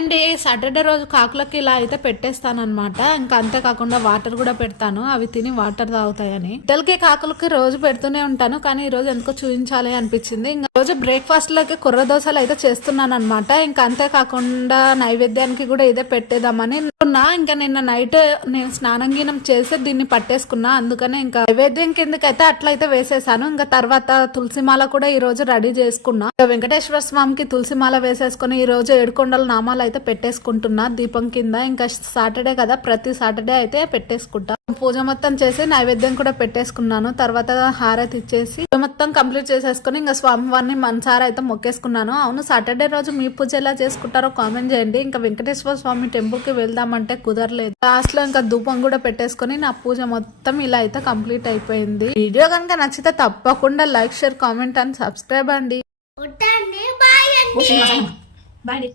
And Saturday రోజు కాకులకి ఇలా అయితే పెట్టేస్తాను అనమాట ఇంకా అంతేకాకుండా వాటర్ కూడా పెడతాను. అవి తిని వాటర్ తాగుతాయని. ఇటల్కి కాకులకి రోజు పెడుతూనే ఉంటాను. కానీ ఈ రోజు ఎందుకో చూపించాలి అనిపించింది. ఇంకా రోజు బ్రేక్ఫాస్ట్లోకి కుర్ర దోశలు అయితే చేస్తున్నాను అనమాట ఇంకా అంతేకాకుండా నైవేద్యానికి కూడా ఇదే పెట్టేద్దామని అనుకున్నా ఇంకా నిన్న నైట్ నేను స్నానం గీనం చేసి దీన్ని పట్టేసుకున్నా. అందుకనే ఇంకా నైవేద్యం కిందకైతే అట్లయితే వేసేసాను. ఇంకా తర్వాత తులసిమాల కూడా ఈ రోజు రెడీ చేసుకున్నా. వెంకటేశ్వర స్వామికి తులసిమాల వేసేసుకుని ఈ రోజు ఏడుకొండల నామాలు అయితే పెట్టేసుకుంటున్నా. దీపం కింద ఇంకా సాటర్డే కదా ప్రతి సాటర్డే అయితే పెట్టేసుకుంటా. పూజ మొత్తం చేసి నైవేద్యం కూడా పెట్టేసుకున్నాను. తర్వాత హారతి ఇచ్చేసి పూజ మొత్తం కంప్లీట్ చేసేసుకుని ఇంకా స్వామివారిని మనసారా అయితే మొక్కేసుకున్నాను. అవును సాటర్డే రోజు మీ పూజ ఎలా చేసుకుంటారో కామెంట్ చేయండి. ఇంకా వెంకటేశ్వర స్వామి టెంపుల్కి వెళ్దామంటే కుదరలేదు. లాస్ట్లో ఇంకా ధూపం కూడా పెట్టేసుకుని నా పూజ మొత్తం ఇలా అయితే కంప్లీట్ అయిపోయింది. వీడియో కనుక నచ్చితే తప్పకుండా like share comment and subscribe అండి. ఉంటాండి బాయ్ అండి. బాయ్